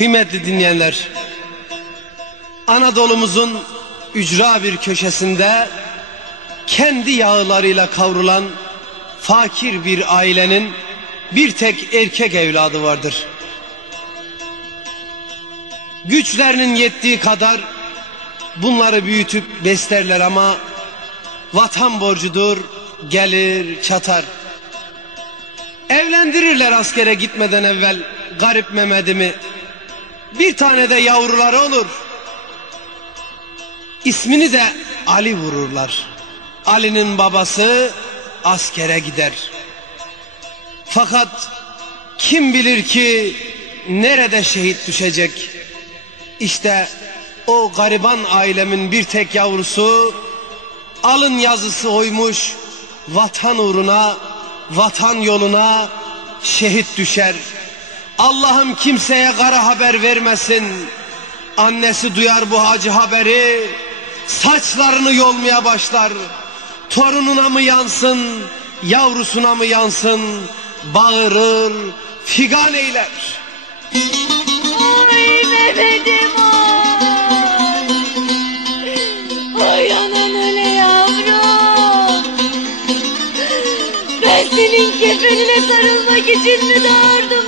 Kıymetli dinleyenler, Anadolu'muzun ücra bir köşesinde kendi yağlarıyla kavrulan fakir bir ailenin bir tek erkek evladı vardır. Güçlerinin yettiği kadar bunları büyütüp beslerler ama vatan borcudur, gelir çatar. Evlendirirler askere gitmeden evvel garip Mehmet'imi. Bir tane de yavruları olur. İsmini de Ali vururlar. Ali'nin babası askere gider. Fakat kim bilir ki nerede şehit düşecek? İşte o gariban ailemin bir tek yavrusu alın yazısı oymuş vatan uğruna, vatan yoluna şehit düşer. Allah'ım kimseye kara haber vermesin. Annesi duyar bu acı haberi, saçlarını yolmaya başlar. Torununa mı yansın, yavrusuna mı yansın, bağırır, figan eyler. Oy Mehmet'im oy. Oy anan öyle yavrum. Ben senin kefenine sarılmak için mi doğurdum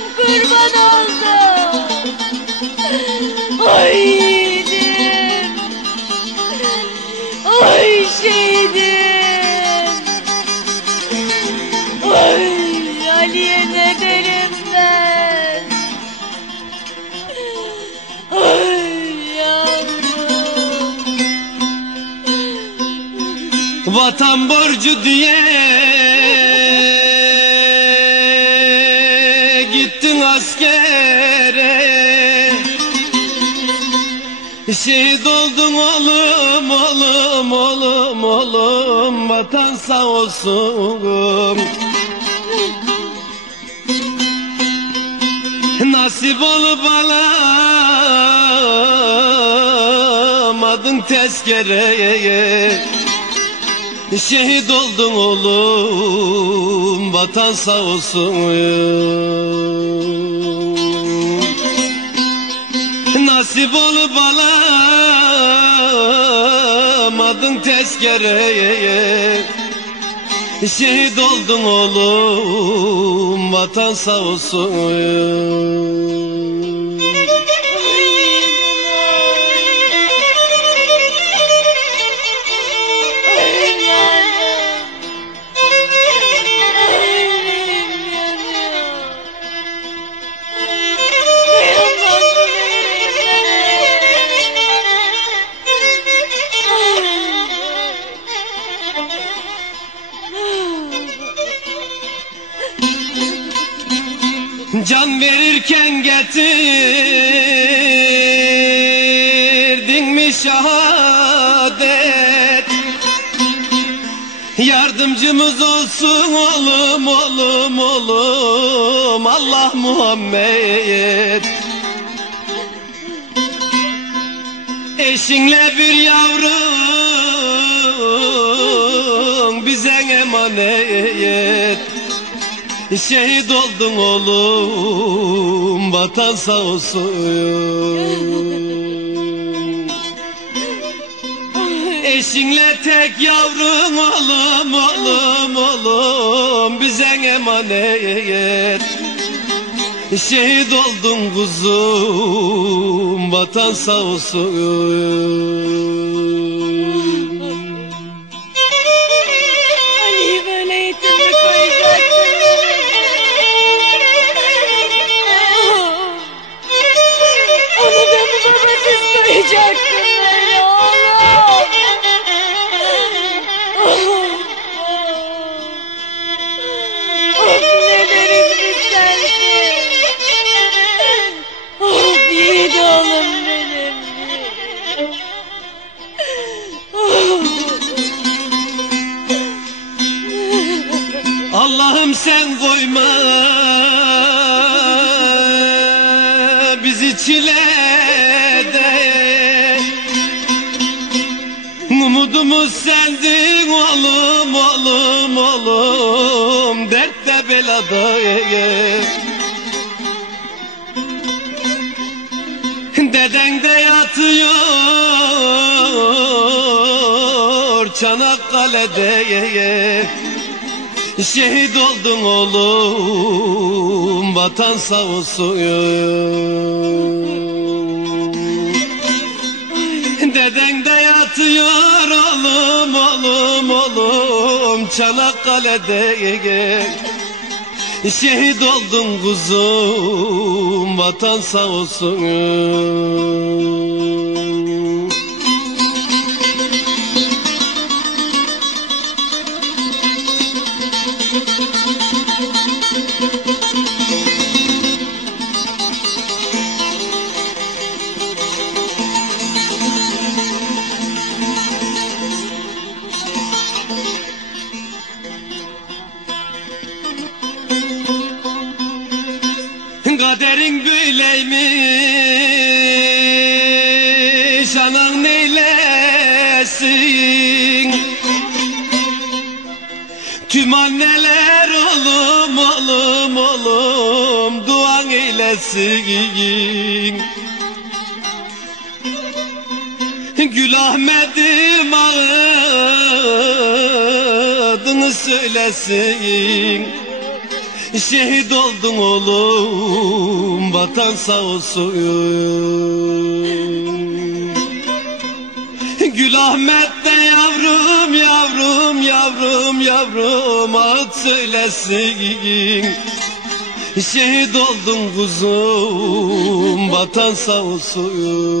Vatan borcu diye gittin askere. Şehit oldun oğlum oğlum oğlum oğlum Vatan sağ olsun. Nasip olup alamadın tezkereye Şehit oldun oğlum vatan sağ olsun. Nasip olup alamadın tezkereye Şehit oldun oğlum vatan sağ olsun Can verirken getirdin mi şehadet? Yardımcımız olsun oğlum oğlum oğlum. Allah Muhammed. Eşinle bir yavrun bize emanet Şehit oldun oğlum vatan sağ olsun. Eşinle tek yavrun oğlum oğlum oğlum bize emanet. Şehit oldun kuzum vatan sağ olsun bizi çilede Umudumuz sendin oğlum oğlum oğlum. Dertte belada Deden de yatıyor Çanakkale'de Şehit oldun oğlum Vatan sağ olsun. Deden de yatıyor oğlum oğlum oğlum Çanakkale'de Şehit oldun kuzum Vatan sağ olsun Kaderin böyleymiş Anan neylesin? Tüm anneler oğlum oğlum oğlum Duan eylesin. Gül Ahmet'im adını söylesin Şehit oldun oğlum vatan sağ olsun. Gül Ahmet de yavrum yavrum yavrum yavrum ad söylesin. Şehit oldun kuzum vatan sağ olsun